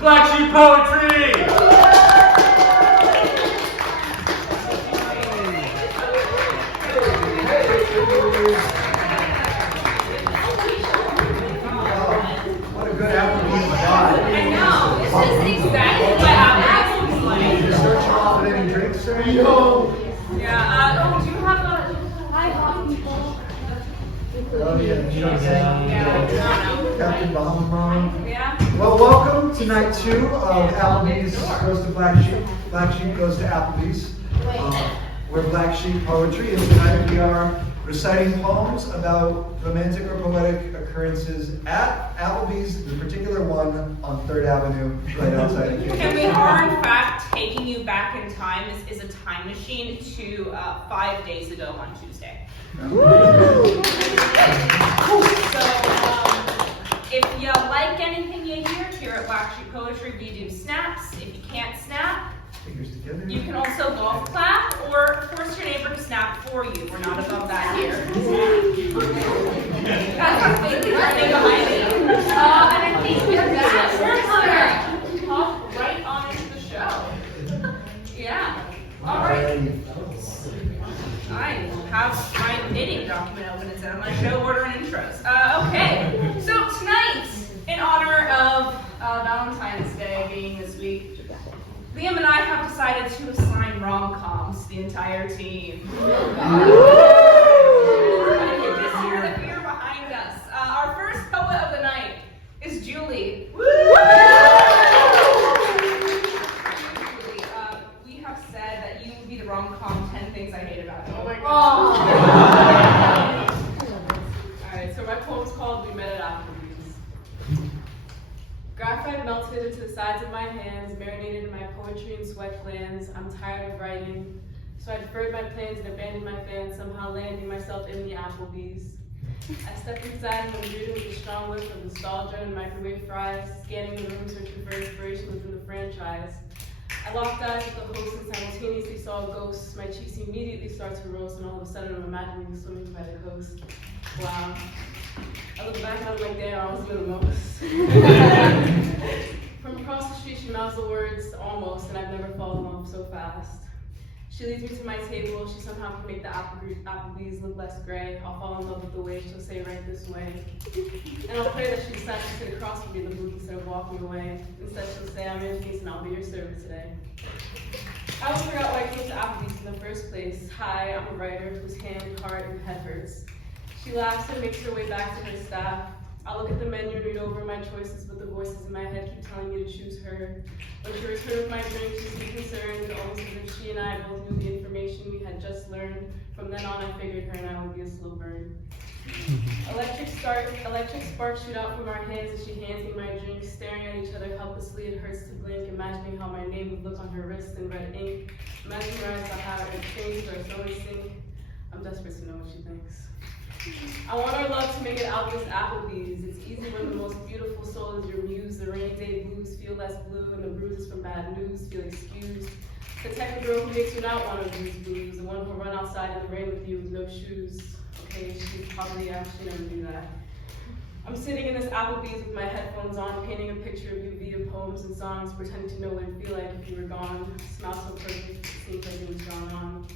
Black Sheep Poetry! What a good Applebees vibe. I know. This is exactly what Applebees is like. You start you off with any drinks or anything? No. Yeah, do you have a high hot people? Oh yeah, Captain Baughman. Yeah. Well, welcome to night 2 of Applebees Goes to Black Sheep. Black Sheep Goes to Applebees. We're Black Sheep Poetry, and tonight we are reciting poems about romantic or poetic occurrences at Applebees, the particular one on 3rd Avenue, right outside of And we are, in fact, taking you back in time. This is a time machine to 5 days ago on Tuesday. So, if you like anything you hear here at Black Sheep Poetry, we do snaps. If you can't snap, Fingers together. you can also golf clap or force your neighbor to snap for you. We're not above that here. That's our baby running behind me. And I think with that, we're going to hop right on into the show. Yeah. All right. I have my knitting document open instead of my show order and intros. Okay. So tonight, in honor of Valentine's Day being this week, Liam and I have decided to assign rom-coms to the entire team. This year, the beer behind us. Our first poet of the night is Julie. Julie, we have said that you would be the rom-com 10 things I hate about you. Oh my god. Alright, so my poem's called We Met at Applebees. Graphite melted into the sides of my hands, marinated in my poetry and sweat glands. I'm tired of writing, so I deferred my plans and abandoned my fans, somehow landing myself in the Applebees. I stepped inside and was greeted with a strong whiff of nostalgia and microwave fries, scanning the room searching for inspiration within the franchise. I locked eyes with the host and simultaneously saw ghosts. My cheeks immediately start to roast, and all of a sudden I'm imagining swimming by the coast. Wow. I look back and I'm like, damn, I was doing the most. From across the street, she mouths the words, almost, and I've never fallen off so fast. She leads me to my table. She somehow can make the Applebees look less gray. I'll fall in love with the way she'll say right this way. And I'll pray that she decides to sit across from me in the booth instead of walking away. Instead, she'll say, I'm in peace and I'll be your servant today. I always forgot why I came to Applebees in the first place. Hi, I'm a writer whose hand, heart, and head hurts. She laughs and makes her way back to her staff. I look at the menu and read over my choices, but the voices in my head keep telling me to choose her. When she returned with my drink, she seemed concerned, almost as if she and I both knew the information we had just learned. From then on, I figured her and I would be a slow burn. Electric sparks shoot out from our hands as she hands me my drink, staring at each other helplessly. It hurts to blink, imagining how my name would look on her wrist in red ink. Mesmerized by how it changed our sewing sync. I'm desperate to know what she thinks. I want our love to make it out this Applebees. It's easy when the most beautiful soul is your muse. The rainy day blues feel less blue, and the bruises from bad news feel excused. The type of girl who makes you not want to lose blues, the one who'll run outside in the rain with you with no shoes. Okay, she'd probably actually never do that. I'm sitting in this Applebees with my headphones on, painting a picture of you via poems and songs, pretending to know what it'd feel like if you were gone. Smile so perfect, it seems like it was drawn on.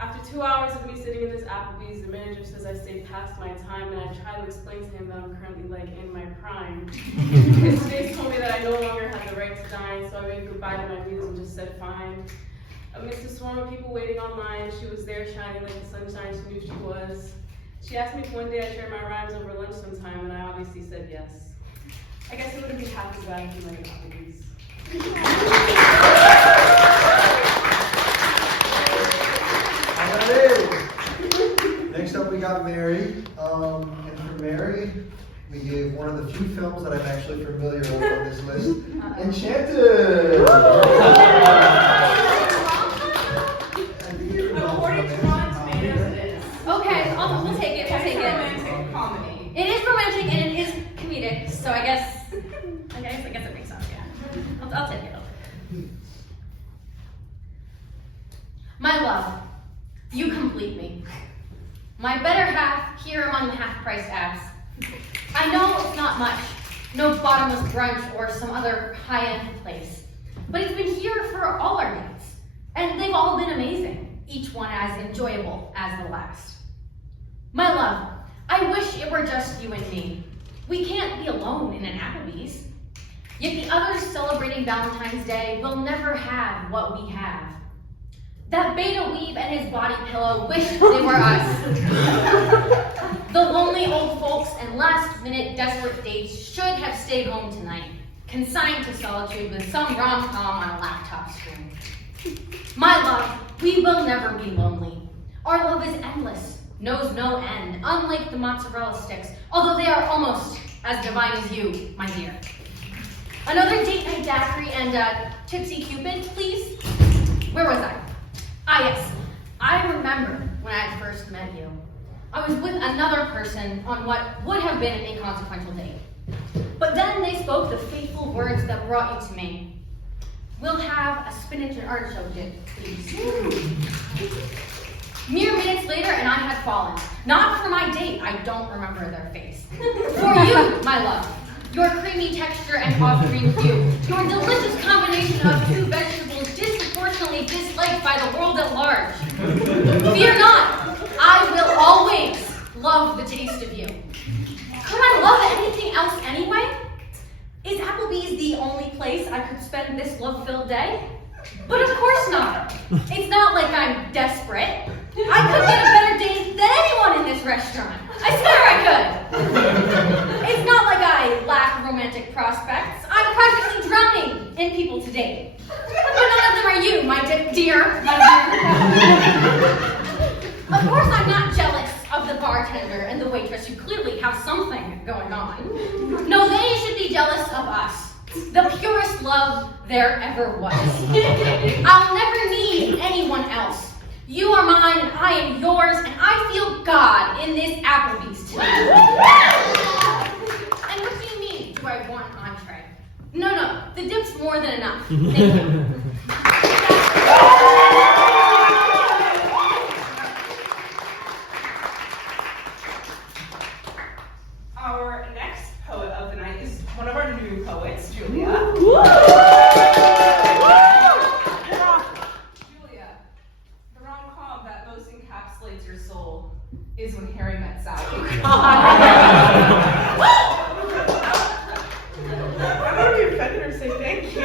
After 2 hours of me sitting in this Applebee's, the manager says I stayed past my time, and I try to explain to him that I'm currently like in my prime. His face told me that I no longer had the right to dine, so I waved goodbye to my muse and just said fine. Amidst a swarm of people waiting online, she was there shining like the sunshine she knew she was. She asked me if one day I'd share my rhymes over lunch sometime, and I obviously said yes. I guess it wouldn't be half as bad if you like Applebee's. Next up, we got Mary. And for Mary, we gave one of the few films that I'm actually familiar with on this list, Enchanted! According to Rotten Tomatoes, it is. Okay, we'll take it. We'll take it. Romantic comedy. It is romantic and it is comedic, so I guess it makes sense. Yeah, I'll take it. My love, you complete me. My better half here among the half-priced apps. I know it's not much, no bottomless brunch or some other high-end place. But it's been here for all our nights, and they've all been amazing, each one as enjoyable as the last. My love, I wish it were just you and me. We can't be alone in an Applebee's. Yet the others celebrating Valentine's Day will never have what we have. That beta weave and his body pillow wish they were us. The lonely old folks and last-minute desperate dates should have stayed home tonight, consigned to solitude with some rom-com on a laptop screen. My love, we will never be lonely. Our love is endless, knows no end, unlike the mozzarella sticks, although they are almost as divine as you, my dear. Another date night daiquiri and tipsy Cupid, please? Where was I? Ah, yes. I remember when I first met you. I was with another person on what would have been a consequential date. But then they spoke the fateful words that brought you to me. We'll have a spinach and artichoke dip, please. Mere minutes later, and I had fallen. Not for my date, I don't remember their face. For you, my love. Your creamy texture and off-green hue. Your delicious combination of two vegetables disproportionately disliked by the world at large. Fear not, I will always love the taste of you. Could I love anything else anyway? Is Applebee's the only place I could spend this love-filled day? But of course not. It's not like I'm desperate. I could get a better date than anyone in this restaurant. I swear I could. It's not like I lack romantic prospects. I'm practically drowning in people to date. But none of them are you, my dear. Of course I'm not jealous of the bartender and the waitress who clearly have something going on. No, they should be jealous of us. The purest love there ever was. I'll never need anyone else. You are mine and I am yours, and I feel God in this Applebee's tonight. And what do you mean, do I want an entree? No, the dip's more than enough. Thank you. Our next poet of the night is one of our new poets, Julia. Julia, the rom-com that most encapsulates your soul is When Harry Met Sally. I'm already offended or say thank you.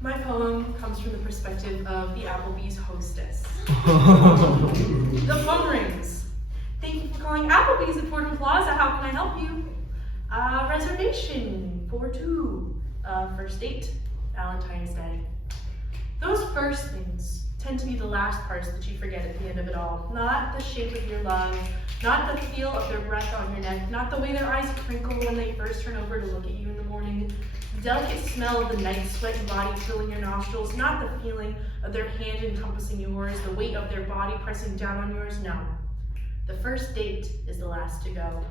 My poem comes from the perspective of the Applebee's hostess. The phone rings. Thank you for calling Applebee's at Fordham Plaza. How can I help you? Reservation for two. First date, Valentine's Day. Those first things tend to be the last parts that you forget at the end of it all. Not the shape of your love, not the feel of their breath on your neck, not the way their eyes crinkle when they first turn over to look at you in the morning, the delicate smell of the night sweat and body filling your nostrils, not the feeling of their hand encompassing yours, the weight of their body pressing down on yours, no. The first date is the last to go.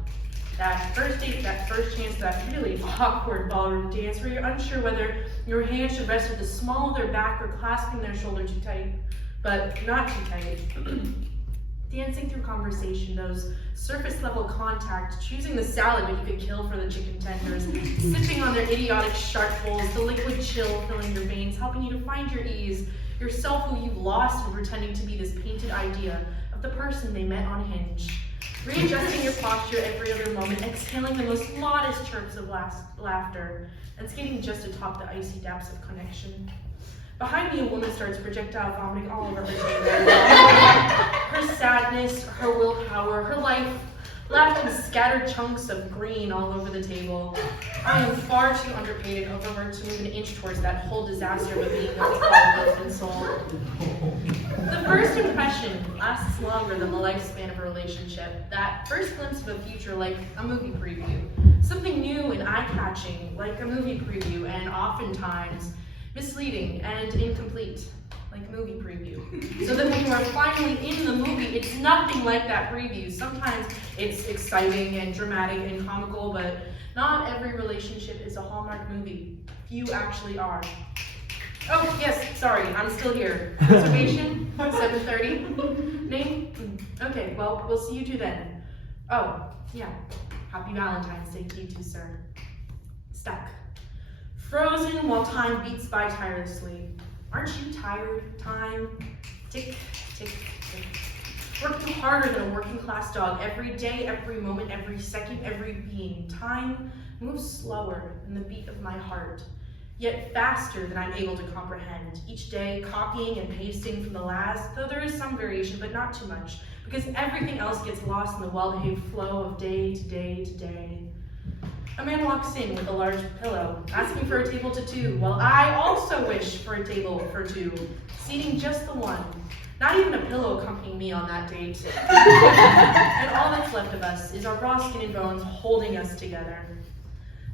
That first date, that first chance, that really awkward ballroom dance where you're unsure whether your hand should rest at the small of their back or clasping their shoulder too tight, but not too tight. Dancing through conversation, those surface level contact, choosing the salad but you could kill for the chicken tenders, sipping on their idiotic sharkfuls, the liquid chill filling your veins, helping you to find your ease, yourself who you've lost in pretending to be this painted idea of the person they met on Hinge. Readjusting your posture every other moment, exhaling the most modest chirps of laughter, and skating just atop the icy depths of connection. Behind me, a woman starts projectile vomiting all over her table. Her sadness, her willpower, her life, left in scattered chunks of green all over the table. I am far too underpaid and overworked to move an inch towards that whole disaster of a being that we call birth and soul. The first impression lasts longer than the lifespan of a relationship. That first glimpse of a future like a movie preview. Something new and eye-catching like a movie preview, and oftentimes misleading and incomplete like movie preview. So that when you are finally in the movie, it's nothing like that preview. Sometimes it's exciting and dramatic and comical, but not every relationship is a Hallmark movie. Few actually are. Oh, yes, sorry, I'm still here. Reservation, 7:30. Name? Okay, well, we'll see you two then. Oh, yeah. Happy Valentine's Day to you too, sir. Stuck. Frozen while time beats by tirelessly. Aren't you tired, time? Tick, tick, tick. Working harder than a working class dog every day, every moment, every second, every being. Time moves slower than the beat of my heart, yet faster than I'm able to comprehend. Each day, copying and pasting from the last, though there is some variation, but not too much, because everything else gets lost in the well-behaved flow of day to day to day. A man walks in with a large pillow, asking for a table to two, while I also wish for a table for two, seating just the one. Not even a pillow accompanying me on that date. And all that's left of us is our raw skin and bones holding us together.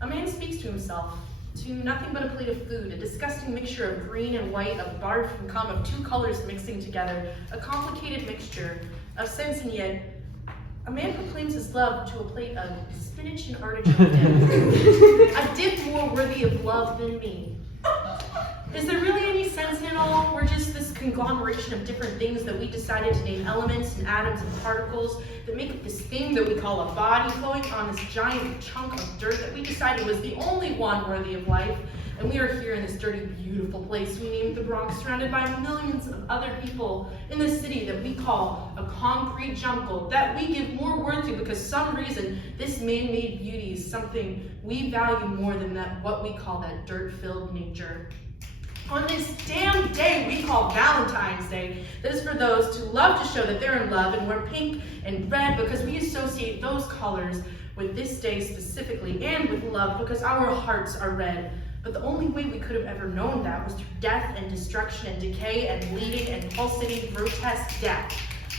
A man speaks to himself, to nothing but a plate of food, a disgusting mixture of green and white, of barf and cum, of two colors mixing together, a complicated mixture of sense, and yet a man proclaims his love to a plate of spinach and artichoke dip. A dip more worthy of love than me. Is there really any sense in it all? We're just this conglomeration of different things that we decided to name elements and atoms and particles that make up this thing that we call a body flowing on this giant chunk of dirt that we decided was the only one worthy of life. And we are here in this dirty, beautiful place we named the Bronx, surrounded by millions of other people in this city that we call a concrete jungle, that we give more worth to because some reason this man-made beauty is something we value more than that what we call that dirt-filled nature. On this damn day we call Valentine's Day, that is for those who love to show that they're in love and wear pink and red because we associate those colors with this day specifically and with love because our hearts are red. But the only way we could have ever known that was through death and destruction and decay and bleeding and pulsating grotesque death.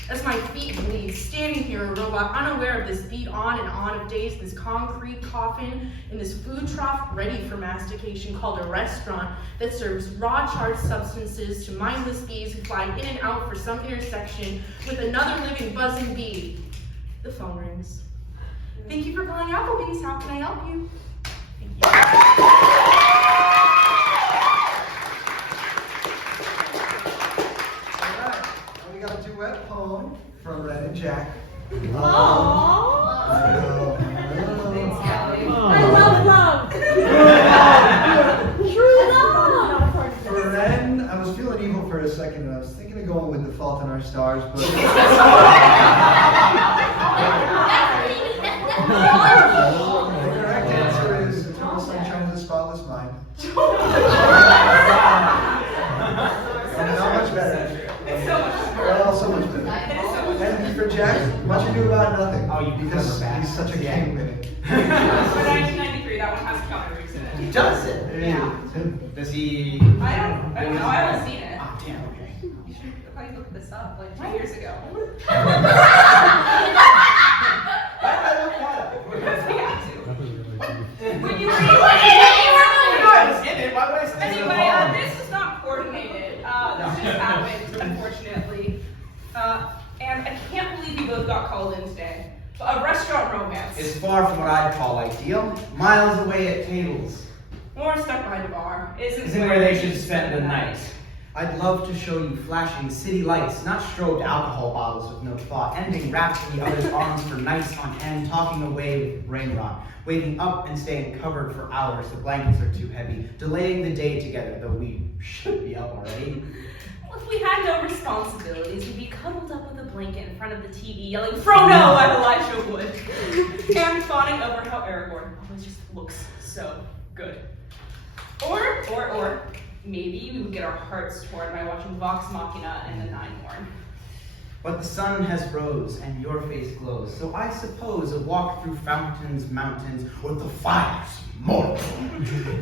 As my feet bleed, standing here a robot, unaware of this beat on and on of days, this concrete coffin in this food trough ready for mastication called a restaurant that serves raw charred substances to mindless bees who fly in and out for some intersection with another living buzzing bee. The phone rings. Thank you for calling Applebees. How can I help you? Thank you. We got a duet poem from Red and Jack. Aww. I love love. True love. For Ren, I was feeling evil for a second, and I was thinking of going with The Fault in Our Stars, but the correct answer is Eternal Sunshine of the Spotless Mind. Not much better. Well, so much better. And for Jack, much ado about nothing. Oh, you because remember he's such a king with it. For 1993, that one has counter-reeks in it. Does it? Yeah. Does he? I don't know, I haven't seen it. Oh, damn, okay. You should probably look this up, like 2 years ago. Because we have to. When you Anyway, this is not coordinated. This just happened, unfortunately. And I can't believe you both got called in today. A restaurant romance. It's far from what I'd call ideal. Miles away at tables. Or stuck behind a bar. Isn't where they should spend the night. I'd love to show you flashing city lights, not strobed alcohol bottles with no thought, ending wrapped in the other's arms for nights on end, talking away with brain rot, waking up and staying covered for hours, the blankets are too heavy, delaying the day together, though we should be up already. Well, if we had no responsibilities, we'd be cuddled up with a blanket in front of the TV, yelling "Frodo" at Elijah Wood, and fawning over how Aragorn always just looks so good. Or maybe we would get our hearts torn by watching Vox Machina and the Nine Horn. But the sun has rose and your face glows, so I suppose a walk through fountains, mountains, or the fires, Mordor,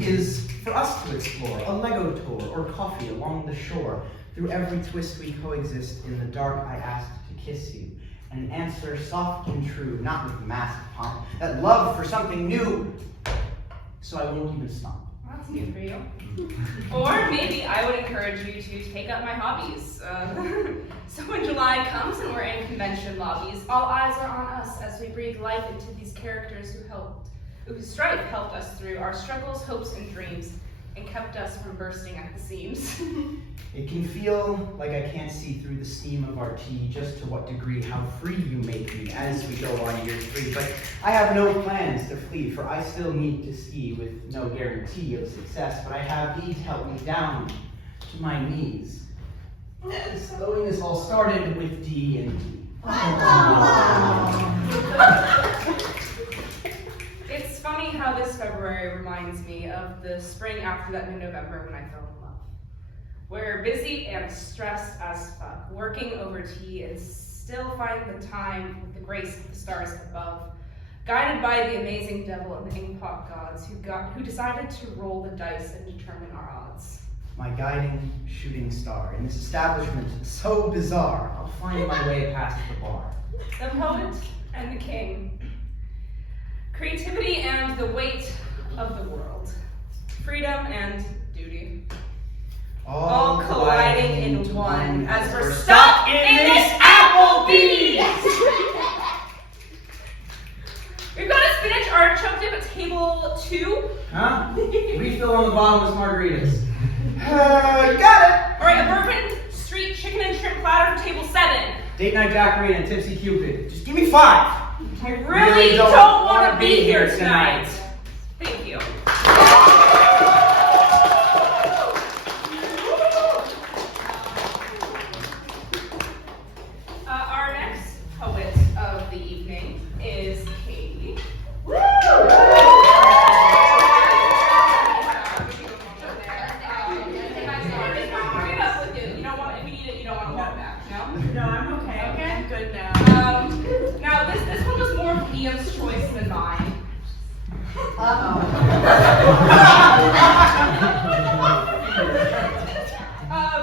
is for us to explore, a Lego tour or coffee along the shore. Through every twist we coexist, in the dark I asked to kiss you, and answer soft and true, not with masked pomp, that love for something new, so I won't even stop. That's new for you. Or maybe I would encourage you to take up my hobbies. So when July comes and we're in convention lobbies, all eyes are on us as we breathe life into these characters whose strife helped us through our struggles, hopes, and dreams. and kept us from bursting at the seams. It can feel like I can't see through the steam of our tea just to what degree how free you make me as we go on year 3. But I have no plans to flee, for I still need to ski with no guarantee of success. But I have thee to help me down to my knees. And slowing this all started with D and D. It's funny how this February reminds me of the spring after that mid-November when I fell in love. We're busy and stressed as fuck, working over tea and still find the time with the grace of the stars above, guided by the amazing devil and the inkpot gods who decided to roll the dice and determine our odds. My guiding shooting star in this establishment so bizarre, I'll find my way past the bar. The poet and the king. Creativity and the weight of the world. Freedom and duty. All colliding in one as we're stuck in this Applebees! We've got a spinach artichoke dip at table 2. Huh? Refill on the bottomless margaritas. You got it! Alright, a Bourbon Street chicken and shrimp platter for table 7. Date night daiquiri and a tipsy Cupid. Just give me 5. I really don't want to be here tonight. Thank you. Our next poet of the evening is Katie. No, I'm okay. I'm good now. Now this one was more of Liam's choice than mine.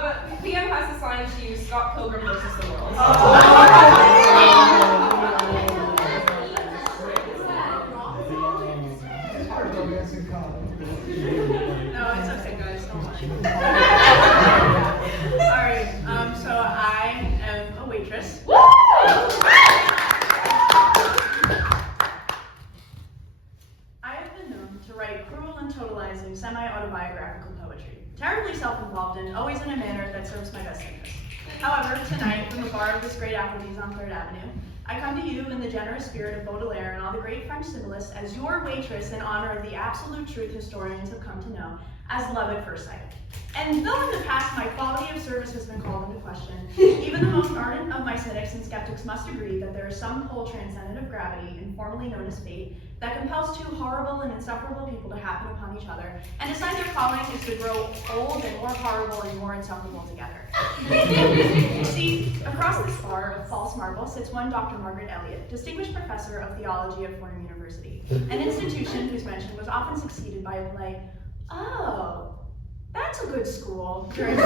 But Liam has assigned to you Scott Pilgrim versus the World. No, it's okay, guys. Don't worry. Alright, so I am a waitress. I have been known to write cruel and totalizing semi-autobiographical poetry, terribly self-involved and always in a manner that serves my best interest. However, tonight, from the bar of this great Applebees on 3rd Avenue, I come to you in the generous spirit of Baudelaire and all the great French symbolists as your waitress in honor of the absolute truth historians have come to know as love at first sight. And though in the past my quality of service has been called into question, even the most ardent of my cynics and skeptics must agree that there is some pull transcendent of gravity, informally known as fate, that compels 2 horrible and insufferable people to happen upon each other, and decide their calling is to grow old and more horrible and more insufferable together. You see, across this bar of false marble sits one Dr. Margaret Elliott, distinguished professor of theology at Fordham University, an institution whose mention was often succeeded by a polite, "Oh, that's a good school," during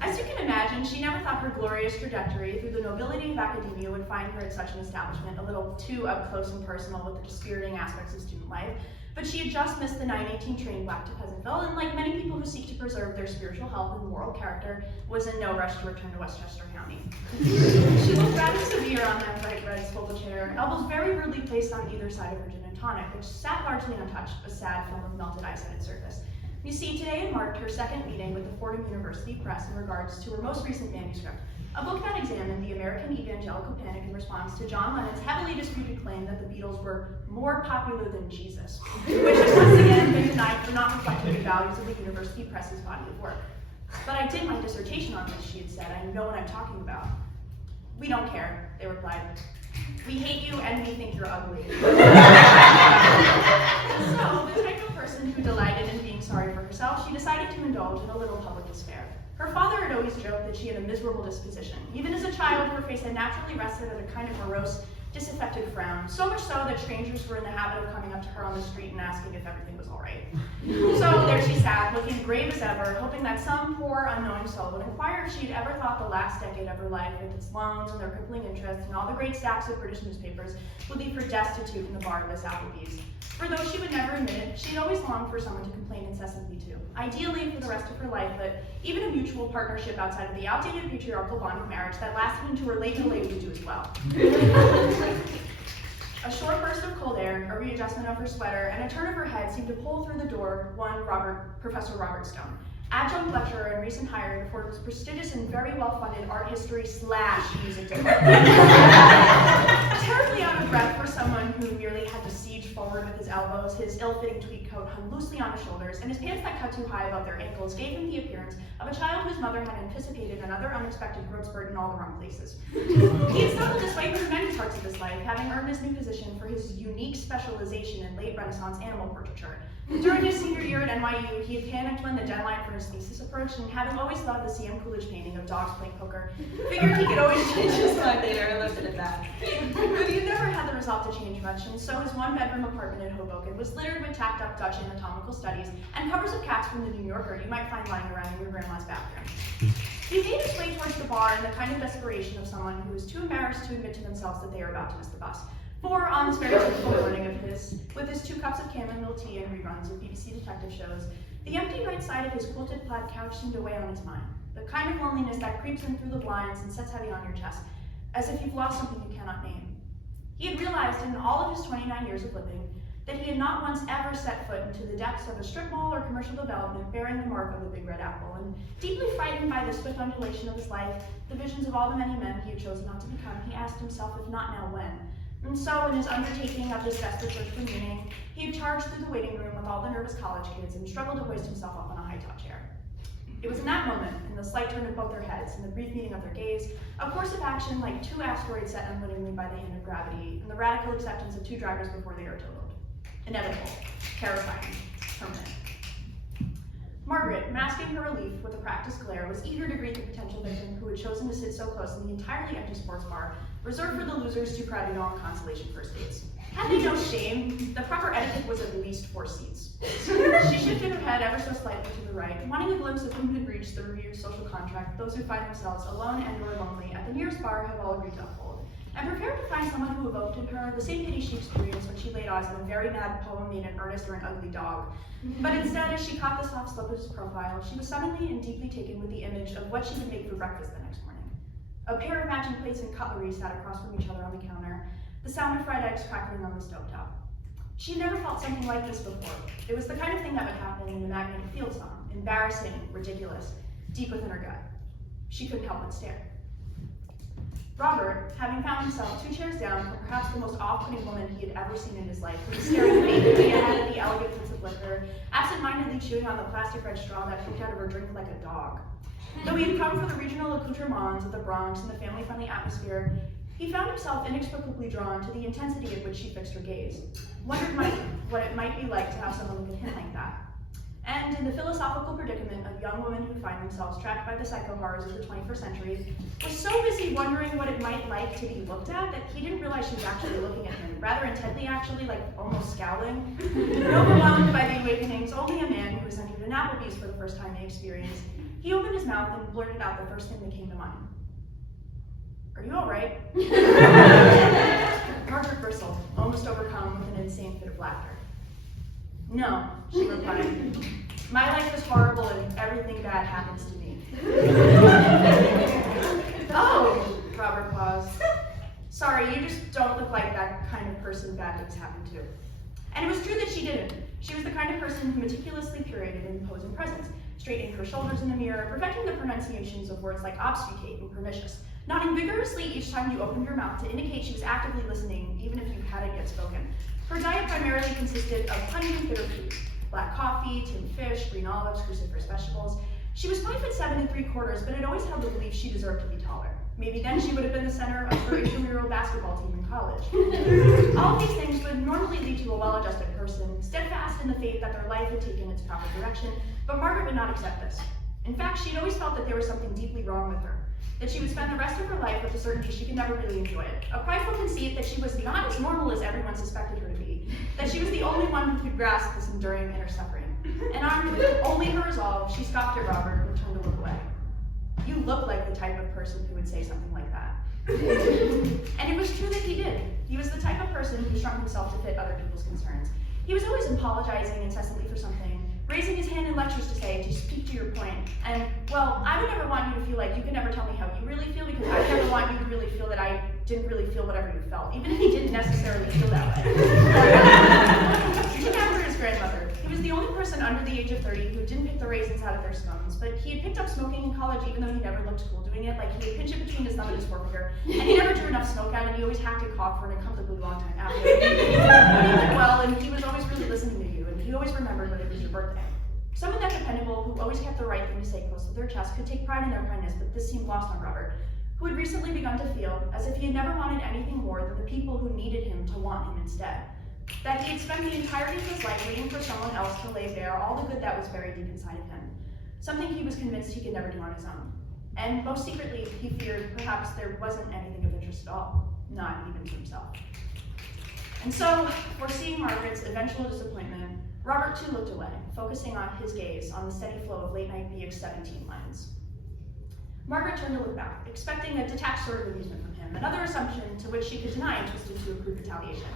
As you can imagine, she never thought her glorious trajectory through the nobility of academia would find her at such an establishment a little too up close and personal with the dispiriting aspects of student life. But she had just missed the 9:18 train back to Pleasantville, and like many people who seek to preserve their spiritual health and moral character, was in no rush to return to Westchester County. She looked rather severe on that bright red swivel chair, elbows very rudely placed on either side of her gin and tonic, which sat largely untouched, a sad film of melted ice at its surface. You see, today had marked her second meeting with the Fordham University Press in regards to her most recent manuscript, a book that examined the American evangelical panic in response to John Lennon's heavily disputed claim that the Beatles were more popular than Jesus, which has once again been denied for not reflecting the values of the University Press's body of work. "But I did my dissertation on this," she had said. "I know what I'm talking about." "We don't care," they replied. "We hate you and we think you're ugly." So, the type of person who delighted in being sorry for herself, she decided to indulge in a little public despair. Her father had always joked that she had a miserable disposition. Even as a child, her face had naturally rested at a kind of morose, disaffected frown, so much so that strangers were in the habit of coming up to her on the street and asking if everything was all right. So there she sat, looking grave as ever, hoping that some poor unknowing soul would inquire if she had ever thought the last decade of her life, with its loans and their crippling interest and all the great stacks of British newspapers, would leave her destitute in the bar of this Applebees. For though she would never admit it, she had always longed for someone to complain incessantly to, ideally for the rest of her life, but even a mutual partnership outside of the outdated patriarchal bond of marriage that lasted into her late middle age would do as well. A short burst of cold air, a readjustment of her sweater, and a turn of her head seemed to pull through the door Professor Robert Stone, adjunct lecturer and recent hire in the Ford's prestigious and very well-funded art history / music department. Terribly out of breath for someone who merely had to siege forward with his elbows, his ill-fitting tweed coat hung loosely on his shoulders, and his pants that cut too high above their ankles gave him the appearance of a child whose mother had anticipated another unexpected growth spurt in all the wrong places. He had struggled this way through many parts of his life, having earned his new position for his unique specialization in late Renaissance animal portraiture. During his senior year at NYU, he had panicked when the deadline for his thesis approached, and having always loved the C.M. Coolidge painting of dogs playing poker, figured he could always change his mind later and left it at that. But he had never had the resolve to change much, and so his one-bedroom apartment in Hoboken was littered with tacked-up Dutch anatomical studies and covers of cats from the New Yorker you might find lying around in your grandma's bathroom. He made his way towards the bar in the kind of desperation of someone who is too embarrassed to admit to themselves that they are about to miss the bus. For on this very typical morning of his, with his 2 cups of chamomile tea and reruns of BBC detective shows, the empty right side of his quilted plaid couch seemed to weigh on his mind. The kind of loneliness that creeps in through the blinds and sets heavy on your chest, as if you've lost something you cannot name. He had realized in all of his 29 years of living that he had not once ever set foot into the depths of a strip mall or commercial development bearing the mark of the Big Red Apple, and deeply frightened by the swift undulation of his life, the visions of all the many men he had chosen not to become, he asked himself, if not now, when? And so, in his undertaking of this desperate search for meaning, he had charged through the waiting room with all the nervous college kids and struggled to hoist himself up on a high-top chair. It was in that moment, in the slight turn of both their heads, in the brief meeting of their gaze, a course of action like 2 asteroids set unwittingly by the hand of gravity, and the radical acceptance of 2 drivers before they are totaled. Inevitable, terrifying, permanent. Margaret, masking her relief with a practiced glare, was eager to greet the potential victim who had chosen to sit so close in the entirely empty sports bar, reserved for the losers too proud to go on consolation first dates. Had they no shame, the proper etiquette was at least 4 seats. She shifted her head ever so slightly to the right, wanting a glimpse of whom had breached the revered social contract those who find themselves alone and or lonely at the nearest bar have all agreed to uphold, and prepared to find someone who evoked in her the same pity she experienced when she laid eyes on a very mad poem made an earnest or an ugly dog. But instead, as she caught the soft slope of his profile, she was suddenly and deeply taken with the image of what she would make for breakfast the next morning. A pair of matching plates and cutlery sat across from each other on the counter, the sound of fried eggs crackling on the stovetop. She had never felt something like this before. It was the kind of thing that would happen in a magnetic field song, embarrassing, ridiculous, deep within her gut. She couldn't help but stare. Robert, having found himself 2 chairs down from perhaps the most off-putting woman he had ever seen in his life, was staring vacantly ahead at the elegant bits of liquor, absent-mindedly chewing on the plastic red straw that poked out of her drink like a dog. Though he had come for the regional accoutrements of the Bronx and the family-friendly atmosphere, he found himself inexplicably drawn to the intensity at which she fixed her gaze, wondered what it might be like to have someone who could hint like that. And in the philosophical predicament of young women who find themselves trapped by the psycho-horrors of the 21st century, was so busy wondering what it might like to be looked at that he didn't realize she was actually looking at him, rather intently actually, like almost scowling. Overwhelmed by the awakenings, only a man who has entered an Applebees for the first time may experience, he opened his mouth and blurted out the first thing that came to mind. Are you all right? Margaret bristled, almost overcome with an insane fit of laughter. No, she replied. My life is horrible and everything bad happens to me. Oh, Robert paused. Sorry, you just don't look like that kind of person bad things happen to. And it was true that she didn't. She was the kind of person who meticulously curated imposing presence, straightening her shoulders in the mirror, perfecting the pronunciations of words like obfuscate and pernicious, nodding vigorously each time you opened your mouth to indicate she was actively listening, even if you hadn't yet spoken. Her diet primarily consisted of pungent bitter foods, black coffee, tinned fish, green olives, cruciferous vegetables. She was 5'7"3/4", but had always held the belief she deserved to be taller. Maybe then she would have been the center of her intramural basketball team in college. All of these things would normally lead to a well-adjusted person, steadfast in the faith that their life had taken its proper direction, but Margaret would not accept this. In fact, she'd always felt that there was something deeply wrong with her, that she would spend the rest of her life with the certainty she could never really enjoy it, a prideful conceit that she was not as normal as everyone suspected her to be, that she was the only one who could grasp this enduring inner suffering. And armed with only her resolve, she scoffed at Robert and turned to look away. You look like the type of person who would say something like that. And it was true that he did. He was the type of person who shrunk himself to fit other people's concerns. He was always apologizing incessantly for something, raising his hand in lectures to say, to speak to your point, and, well, I would never want you to feel like you could never tell me how you really feel, because I would never want you to really feel that I didn't really feel whatever you felt, even if he didn't necessarily feel that way. He took after his grandmother. He was the only person under the age of 30 who didn't pick the raisins out of their scones, but he had picked up smoking in college even though he never looked cool doing it. Like, he would pinch it between his thumb and his forefinger, and he never drew enough smoke out, and he always hacked and coughed for an uncomfortably long time after. But he did well, and he was always really listening to you, and he always remembered when it was your birthday. Someone that dependable, who always kept the right thing to say close to their chest, could take pride in their kindness, but this seemed lost on Robert, who had recently begun to feel as if he had never wanted anything more than the people who needed him to want him instead. That he had spent the entirety of his life waiting for someone else to lay bare all the good that was buried deep inside of him, something he was convinced he could never do on his own. And most secretly, he feared perhaps there wasn't anything of interest at all, not even to himself. And so, foreseeing Margaret's eventual disappointment, Robert too looked away, focusing on his gaze on the steady flow of late-night BX-17 lines. Margaret turned to look back, expecting a detached sort of amusement from him, another assumption to which she could deny and twisted to accrue retaliation.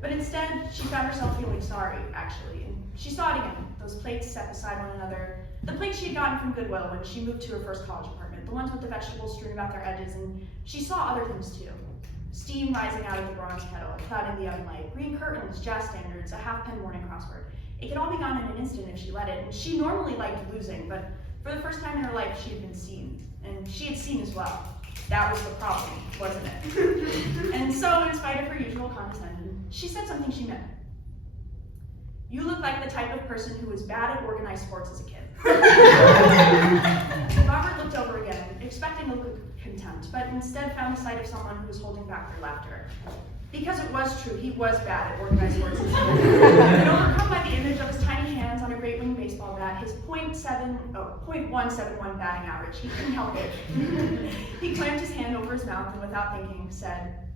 But instead, she found herself feeling sorry, actually, and she saw it again, those plates set beside one another, the plates she had gotten from Goodwill when she moved to her first college apartment, the ones with the vegetables strewn about their edges, and she saw other things too. Steam rising out of the bronze kettle, clouding the oven light, green curtains, jazz standards, a half-pen morning crossword. It could all be gone in an instant if she let it, and she normally liked losing, but for the first time in her life, she had been seen, and she had seen as well. That was the problem, wasn't it? And so, in spite of her usual condescension, she said something she meant. You look like the type of person who was bad at organized sports as a kid. Robert looked over again, expecting a look of contempt, but instead found the sight of someone who was holding back their laughter. Because it was true, he was bad at organized sports as a kid. And overcome by the image of his tiny hands on a great wing baseball bat, his .171 batting average, he couldn't help it. He clamped his hand over his mouth and without thinking said,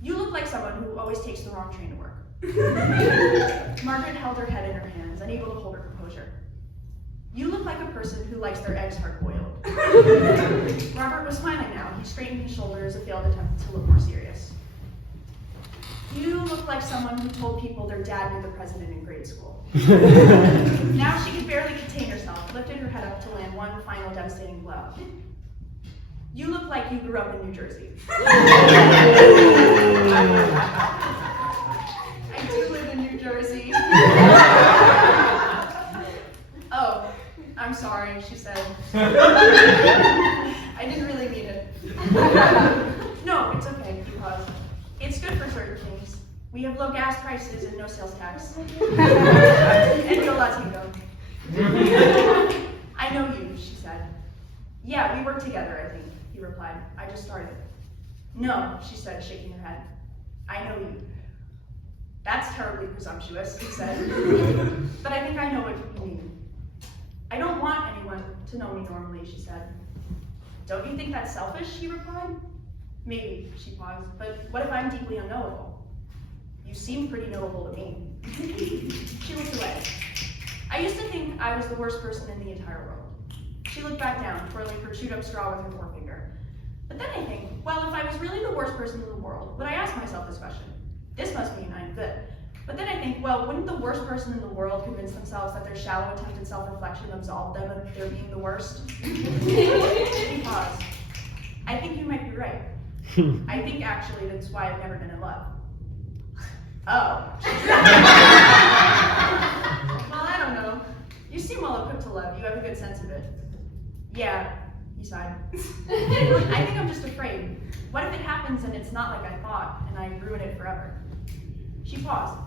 "You look like someone who always takes the wrong train to work." Margaret held her head in her hands, unable to hold her composure. "You look like a person who likes their eggs hard-boiled." Robert was smiling now. He straightened his shoulders, a failed attempt to look more serious. "You look like someone who told people their dad knew the president in grade school." Now she could barely contain herself, lifted her head up to land one final devastating blow. "You look like you grew up in New Jersey." "I do live in New Jersey." "Oh, I'm sorry," she said. "I didn't really mean it." "No, it's okay," he paused. "It's good for certain things. We have low gas prices and no sales tax." "And no Latino." "I know you," she said. "Yeah, we work together, I think," he replied. "I just started." "No," she said, shaking her head. "I know you." "That's terribly presumptuous," he said. "But I think I know what you mean." "I don't want anyone to know me normally," she said. "Don't you think that's selfish?" he replied. "Maybe," she paused, "but what if I'm deeply unknowable?" "You seem pretty knowable to me." She looked away. "I used to think I was the worst person in the entire world." She looked back down, twirling her chewed up straw with her forefinger. "But then I think, well, if I was really the worst person in the world, would I ask myself this question? This must mean I'm good. But then I think, well, wouldn't the worst person in the world convince themselves that their shallow attempt at self-reflection absolved them of their being the worst?" She paused. "I think you might be right. I think, actually, that's why I've never been in love." "Oh." "Well, I don't know. You seem well equipped to love. You have a good sense of it." "Yeah," he sighed. "I think I'm just afraid. What if it happens and it's not like I thought, and I ruin it forever?" She paused.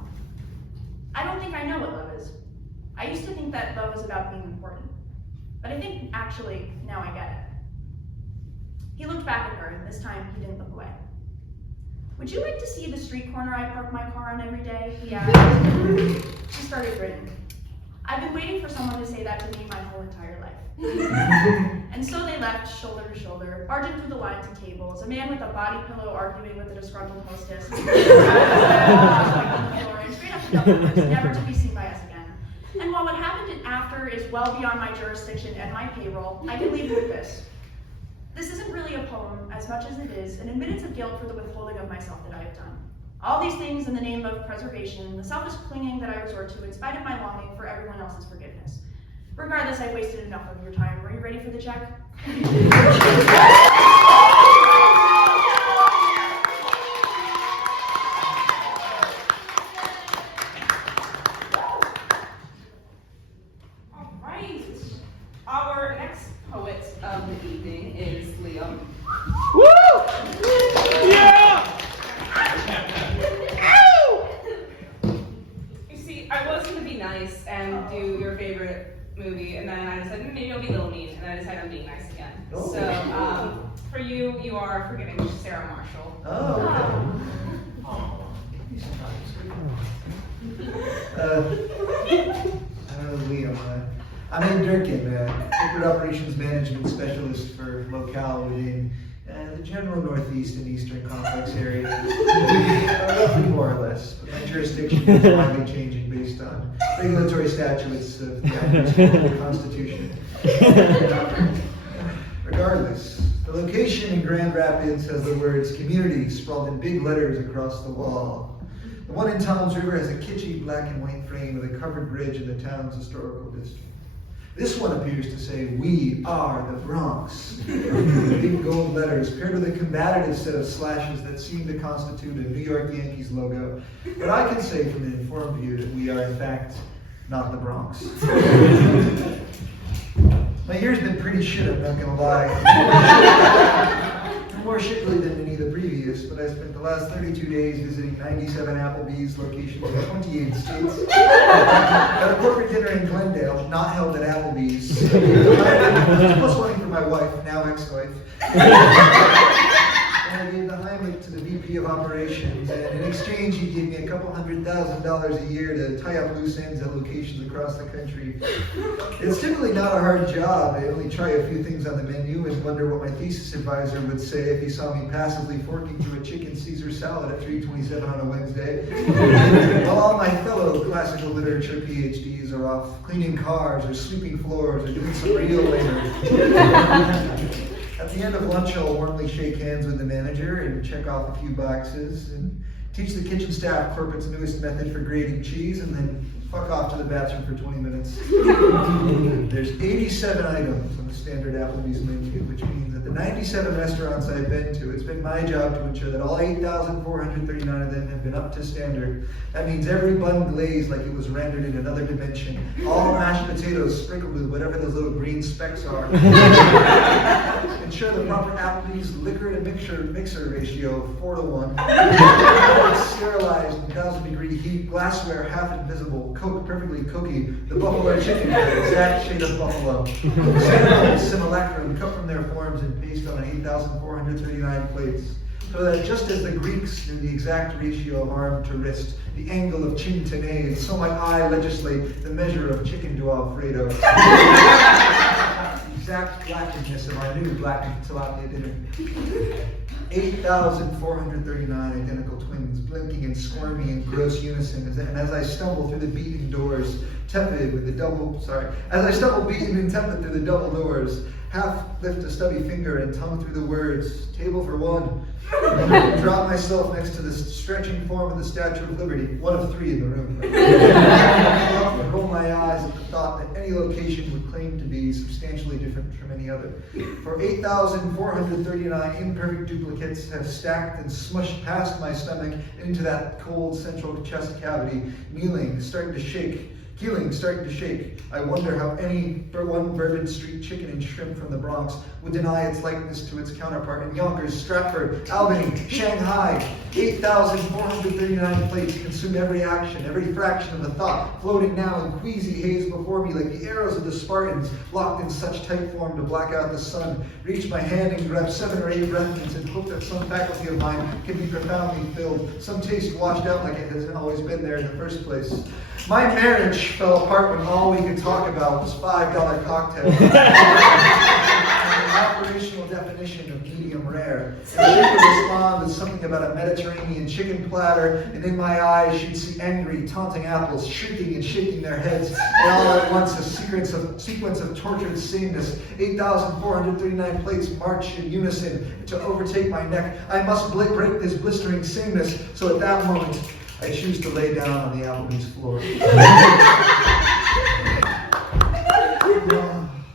"I don't think I know what love is. I used to think that love was about being important. But I think, actually, now I get it." He looked back at her, and this time he didn't look away. "Would you like to see the street corner I park my car on every day?" he asked. She started grinning. "I've been waiting for someone to say that to me my whole entire life." And so they left, shoulder to shoulder, barging through the lines of tables, a man with a body pillow arguing with a disgruntled hostess, and straight up to Dublin, never to be seen by us again. And while what happened after is well beyond my jurisdiction and my payroll, I can leave you with this. This isn't really a poem as much as it is an admittance of guilt for the withholding of myself that I have done. All these things in the name of preservation, the selfish clinging that I resort to in spite of my longing for everyone else's forgiveness. Regardless, I've wasted enough of your time. Are you ready for the check? See, I was gonna be nice and do your favorite movie, and then I decided maybe I'll be a little mean, and then I decided I'm being nice again. Oh. So, for you are forgiving Sarah Marshall. Oh, okay. Liam. I'm Ed Durkin, corporate operations management specialist for locale within the general northeast and eastern complex area. Roughly more or less. But my jurisdiction is widely changing based on regulatory statutes of the Constitution. Regardless, the location in Grand Rapids has the words community sprawled in big letters across the wall. The one in Toms River has a kitschy black and white frame with a covered bridge in the town's historical district. This one appears to say, "We are the Bronx." Big gold letters paired with a combative set of slashes that seem to constitute a New York Yankees logo. But I can say from an informed view that we are in fact not the Bronx. My year's been pretty shit, I'm not gonna lie. More shittily than any of the previous, but I spent the last 32 days visiting 97 Applebees locations in 28 states. At a corporate dinner in Glendale, not held at Applebees. Plus one for my wife, now ex-wife. And I gave the Heimlich to the VP of operations, and in exchange he gave me a couple $100,000 a year to tie up loose ends at locations across the country. It's typically not a hard job. I only try a few things on the menu and wonder what my thesis advisor would say if he saw me passively forking through a chicken Caesar salad at 3:27 on a Wednesday. While all my fellow classical literature PhDs are off cleaning cars or sweeping floors or doing some real labor. At the end of lunch, I'll warmly shake hands with the manager and check off a few boxes and teach the kitchen staff corporate's newest method for grating cheese and then fuck off to the bathroom for 20 minutes. There's 87 items on the standard Applebee's menu, which means that the 97 restaurants I've been to, it's been my job to ensure that all 8,439 of them have been up to standard. That means every bun glazed like it was rendered in another dimension. All mashed potatoes sprinkled with whatever those little green specks are. Ensure the proper Applebee's liquor to mixer ratio of 4:1. Sterilized in 1,000-degree heat, glassware half invisible, Coke perfectly cookie, the buffalo chicken, the exact shade of buffalo. Simulacrum cut from their forms and pasted on 8,439 plates. So that just as the Greeks knew the exact ratio of arm to wrist, the angle of chin to nose, so might I legislate the measure of chicken to Alfredo. Exact blackness of our new black tilapia dinner. 8,439 identical twins, blinking and squirming in gross unison, as I stumble through the beaten doors, beaten and tepid through the double doors, half lift a stubby finger and tongue through the words, "Table for one." Drop myself next to the stretching form of the Statue of Liberty, one of three in the room. I roll my eyes at the thought that any location would claim to be substantially different from any other. For 8,439 imperfect duplicates have stacked and smushed past my stomach into that cold central chest cavity, kneeling, starting to shake. Healing, starting to shake. I wonder how any one Bourbon Street chicken and shrimp from the Bronx would deny its likeness to its counterpart in Yonkers, Stratford, Albany, Shanghai. 8,439 plates consume every action, every fraction of a thought, floating now in queasy haze before me like the arrows of the Spartans, locked in such tight form to black out the sun. Reach my hand and grab 7 or 8 breaths and hope that some faculty of mine can be profoundly filled, some taste washed out like it hasn't always been there in the first place. My marriage fell apart when all we could talk about was $5 cocktails. An operational definition of medium rare. And she would respond with something about a Mediterranean chicken platter, and in my eyes she'd see angry, taunting apples shrieking and shaking their heads, and all at once a sequence of tortured sameness. 8,439 plates march in unison to overtake my neck. I must break this blistering sameness, so at that moment, I choose to lay down on the Applebee's floor.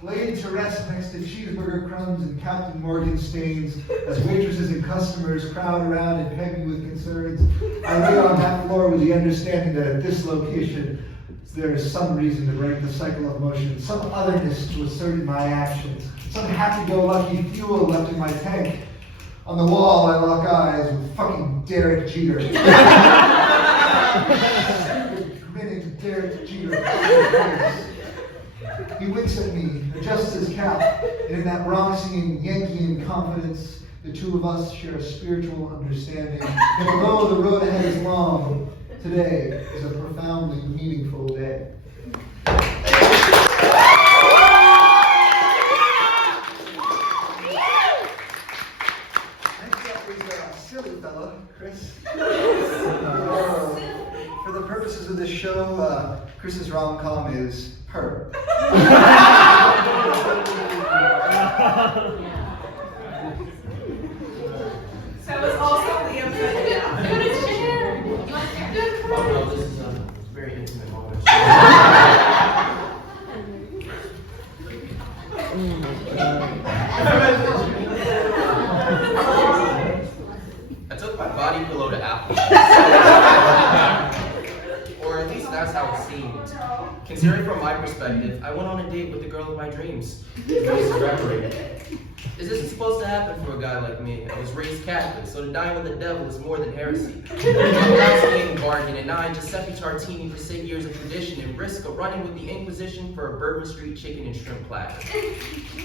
Laid to rest next to cheeseburger crumbs and Captain Morgan stains, as waitresses and customers crowd around and peg me with concerns, I lay on that floor with the understanding that at this location, there is some reason to break the cycle of motion, some otherness to assert in my actions, some happy-go-lucky fuel left in my tank. On the wall, I lock eyes with fucking Derek Jeter. Grinning, Derek Jeter. He winks at me, adjusts his cap, and in that Bronxian Yankeean confidence, the two of us share a spiritual understanding. And although the road ahead is long, today is a profoundly meaningful day. Next up is a silly fella, Chris. For the purposes of this show, Chris's rom-com is Her. So it's also Liam's idea. Oh no, this is a very intimate moment. I took my body pillow to Applebees. Or at least that's how it seemed. Considering from my perspective, I went on a date with the girl of my dreams. This isn't supposed to happen for a guy like me. I was raised Catholic, so to dine with the devil is more than heresy. I'm not staying bargain, and I Giuseppe Tartini forsake years of tradition and risk of running with the Inquisition for a Bourbon Street chicken and shrimp platter.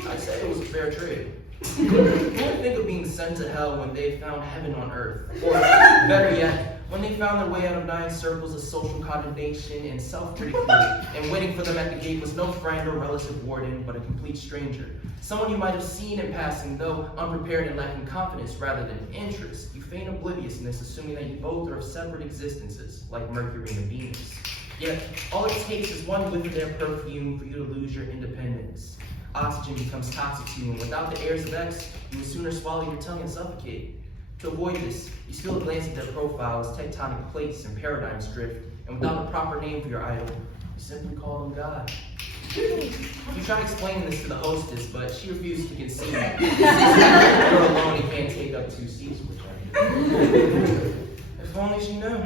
I said it was a fair trade. Who would think of being sent to hell when they found heaven on earth? Or, better yet, when they found their way out of 9 circles of social condemnation and self-ridicule, and waiting for them at the gate was no friend or relative warden, but a complete stranger. Someone you might have seen in passing, though unprepared and lacking confidence rather than interest. You feign obliviousness, assuming that you both are of separate existences, like Mercury and Venus. Yet, all it takes is one whiff of their perfume for you to lose your independence. Oxygen becomes toxic to you, and without the airs of X, you would sooner swallow your tongue and suffocate. To avoid this, you steal a glance at their profile as tectonic plates and paradigms drift, and without a proper name for your idol, you simply call them God. You try explaining this to the hostess, but she refuses to concede. You're alone and can't take up 2 seats with her. If only she knew.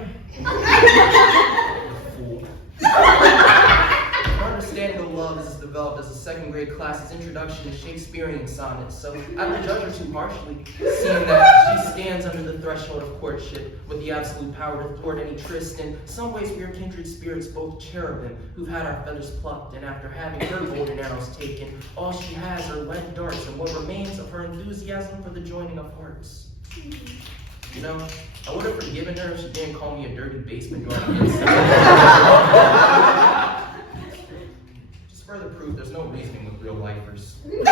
Fool. Her understanding of love is developed as a 2nd grade class's introduction to Shakespearean sonnets, so I don't judge her too harshly, seeing that she stands under the threshold of courtship with the absolute power to thwart any tryst. In some ways, we are kindred spirits, both cherubim, who've had our feathers plucked, and after having her golden arrows taken, all she has are lead darts and what remains of her enthusiasm for the joining of hearts. You know, I would have forgiven her if she didn't call me a dirty basement door on the inside. Just further proof there's no reasoning with real lifers. They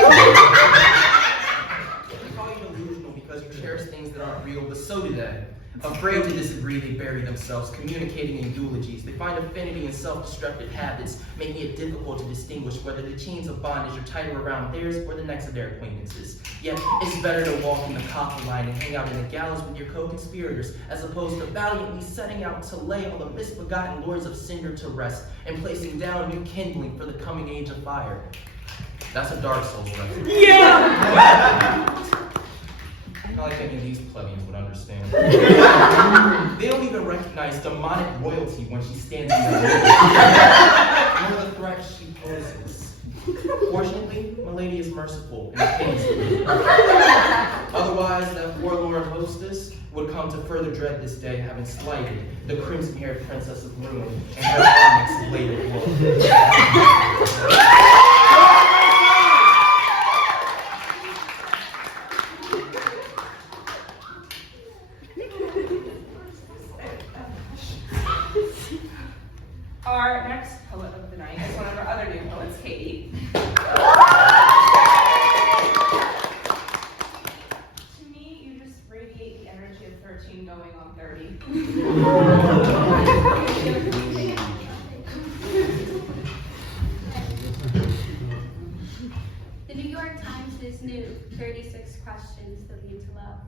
call you delusional because you cherish things that aren't real, but so do they. Afraid to disagree, they bury themselves, communicating in eulogies. They find affinity in self-destructive habits, making it difficult to distinguish whether the chains of bondage are tighter around theirs or the necks of their acquaintances. Yet, it's better to walk in the coffee line and hang out in the gallows with your co-conspirators, as opposed to valiantly setting out to lay all the misbegotten lords of cinder to rest, and placing down new kindling for the coming age of fire. That's a Dark Souls reference. Yeah! Not like any of these plebeians would understand. They don't even recognize demonic royalty when she stands in their way, nor the threat she poses. Fortunately, my lady is merciful and pities me. Otherwise, that forlorn hostess would come to further dread this day, having slighted the crimson-haired princess of ruin and her onyx blade of woe. Our next poet of the night is one of our other new poets, Katie. To me, you just radiate the energy of 13 going on 30. The New York Times is new. 36 questions that lead to love.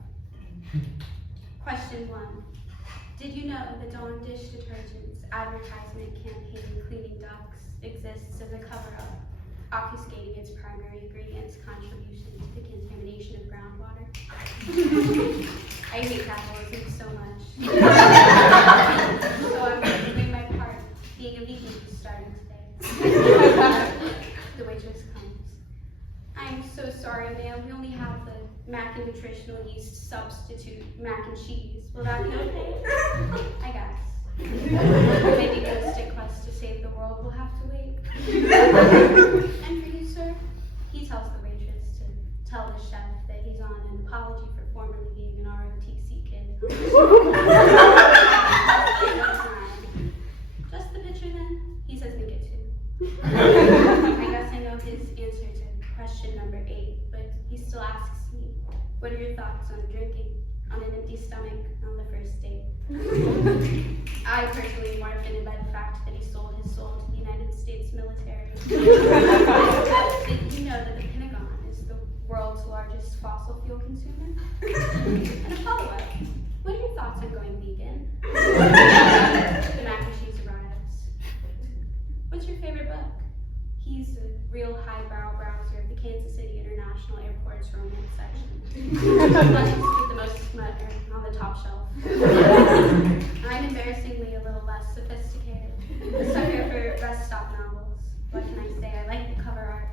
Question 1. Did you know the Dawn Dish Detergent's advertisement campaign Cleaning Ducks exists as a cover-up, obfuscating its primary ingredient's contribution to the contamination of groundwater? I hate capitalism so much. So I'm going to do my part, being a vegan starting today. The waitress comes. I'm so sorry, ma'am. We only have the mac and nutritional yeast substitute mac and cheese. Will that be okay? I guess. Maybe go stick quest to save apology for formerly being an ROTC kid. Just the picture then? He says make it too. I guess I know his answer to question number 8, but he still asks me, what are your thoughts on drinking on an empty stomach on the first date? I personally am more offended by the fact that he sold his soul to the United States military. Did you know that the Pentagon is the world's largest fossil fuel consumer? And a follow-up, what are your thoughts on going vegan? The mac and cheese arrives. What's your favorite book? He's a real highbrow browser of the Kansas City International Airport's romance section. Lunches with the most smut are on the top shelf. I'm embarrassingly a little less sophisticated. A sucker for rest stop novels. What can I say? I like the cover art.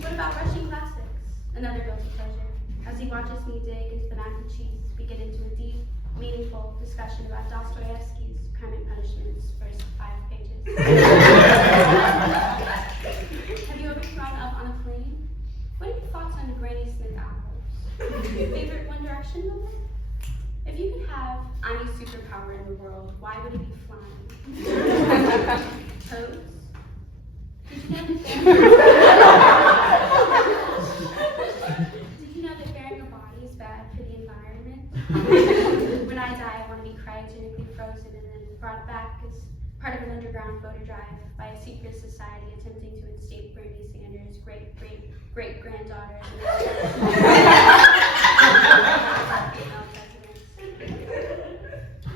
What about Russian classics? Another guilty pleasure. As he watches me dig into the mac and cheese, we get into a deep, meaningful discussion about Dostoevsky's Crime and Punishment's first 5 pages. Have you ever thrown up on a plane? What are your thoughts on Granny Smith apples? Your favorite One Direction number? If you could have any superpower in the world, why would it be flying? Toads? Did you know that burying a body is bad for the environment? When I die, I want to be cryogenically frozen and then brought back as part of an underground photo drive by a secret society attempting to instate Bernie Sanders' great-great-great-granddaughter as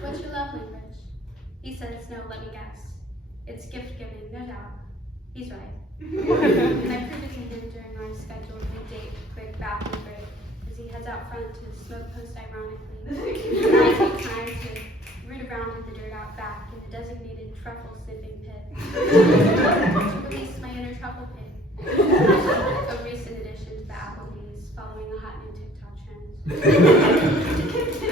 What's your love language? He says, no, let me guess. It's gift giving, no doubt. He's right. And I prove it to him during our scheduled mid-date quick bathroom break as he heads out front to smoke post ironically. And I take time to root around in the dirt out back in the designated truffle sniffing pit to release my inner truffle pig. A recent addition to the Applebees following the hot new TikTok trends.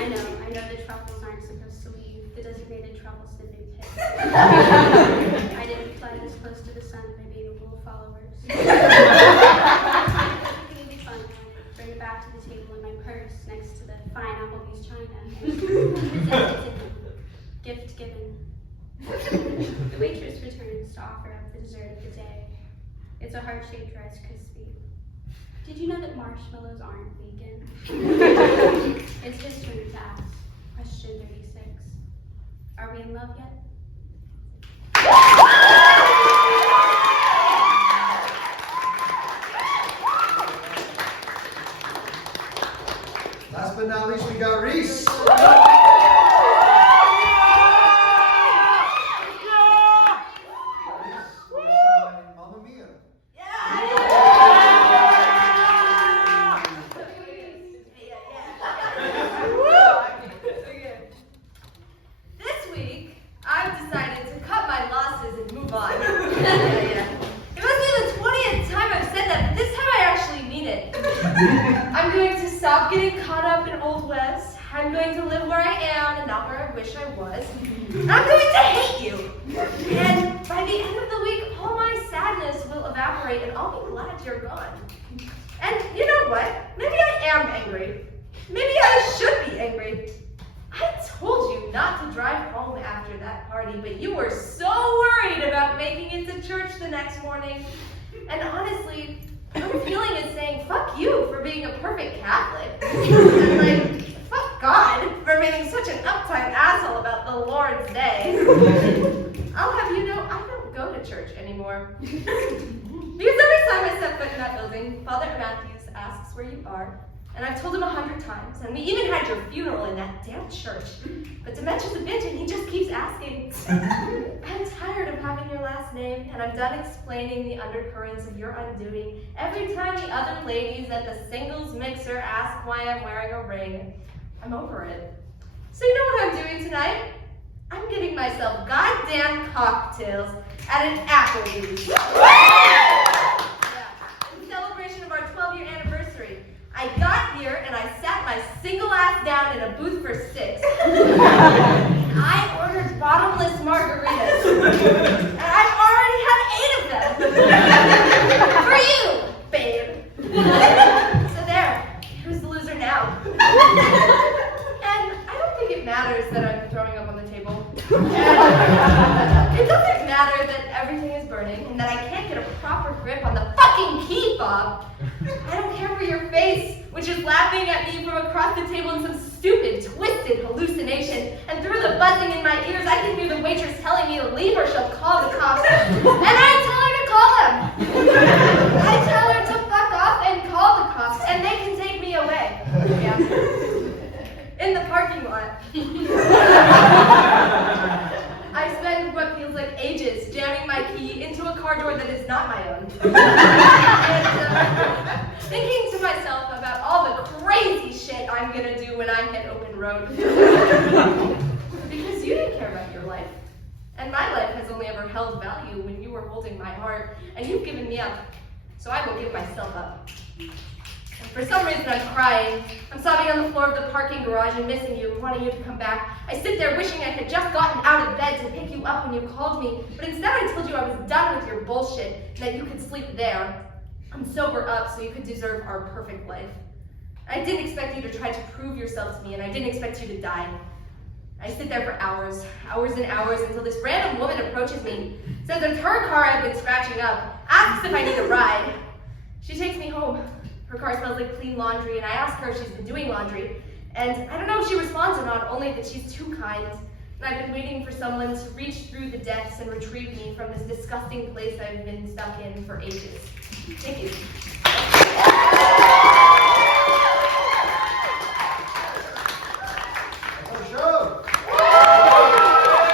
I know the truffles aren't supposed to leave the designated truffle sniffing pit. I didn't fly this close to the sun by being a rule followers. It would be fun when I bring it back to the table in my purse next to the fine Applebee's china. Gift given. The waitress returns to offer up the dessert of the day. It's a heart-shaped Rice Krispie. Did you know that marshmallows aren't vegan? It's his turn to ask. Question 36. Are we in love yet? Last but not least, we got Reese. Mamma Mia. This week, I've decided to cut my losses and move on. It must be the 20th time I've said that, but this time I actually mean it. I'm going to stop getting caught up in Old West. I'm going to live where I am and not where I wish I was. And I'm going to hate you. And by the end of the week, all my sadness will evaporate and I'll be glad you're gone. And you know what? Maybe I am angry. Maybe I should be angry. I told you not to drive home after that party, but you were so worried about making it to church the next morning. And honestly, I'm feeling is saying, fuck you for being a perfect Catholic. And like, fuck God for being such an uptight asshole about the Lord's Day. I'll have you know, I don't go to church anymore. Because every time I step foot in that building, Father Matthews asks where you are. And I've told him 100 times, and we even had your funeral in that damn church. But dementia's a bitch, and he just keeps asking. I'm tired of having your last name, and I'm done explaining the undercurrents of your undoing every time the other ladies at the singles mixer ask why I'm wearing a ring. I'm over it. So you know what I'm doing tonight? I'm giving myself goddamn cocktails at an Applebees. Yeah, in celebration of our 12-year anniversary. I got here and I sat my single ass down in a booth for 6. I ordered bottomless margaritas. And I've already had 8 of them. For you, babe. So there It doesn't matter that everything is burning and that I can't get a proper grip on the fucking key fob. I don't care for your face, which is laughing at me from across the table in some stupid, twisted hallucination. And through the buzzing in my ears, I can hear the waitress telling me to leave or she'll call the cops. And I tell her to call them. I tell her to fuck off and call the cops, and they can take me away. Yeah. In the parking lot. I spend what feels like ages jamming my key into a car door that is not my own. And thinking to myself about all the crazy shit I'm gonna do when I hit open road. Because you didn't care about your life. And my life has only ever held value when you were holding my heart, and you've given me up. So I will give myself up. And for some reason I'm crying. I'm sobbing on the floor of the parking garage and missing you, wanting you to come back. I sit there wishing I had just gotten out of bed to pick you up when you called me, but instead I told you I was done with your bullshit and that you could sleep there. I'm sober up so you could deserve our perfect life. I didn't expect you to try to prove yourself to me, and I didn't expect you to die. I sit there for hours, hours and hours, until this random woman approaches me, says it's her car I've been scratching up, asks if I need a ride. She takes me home. Her car smells like clean laundry, and I ask her if she's been doing laundry. And I don't know if she responds or not, only that she's too kind. And I've been waiting for someone to reach through the depths and retrieve me from this disgusting place I've been stuck in for ages. Thank you.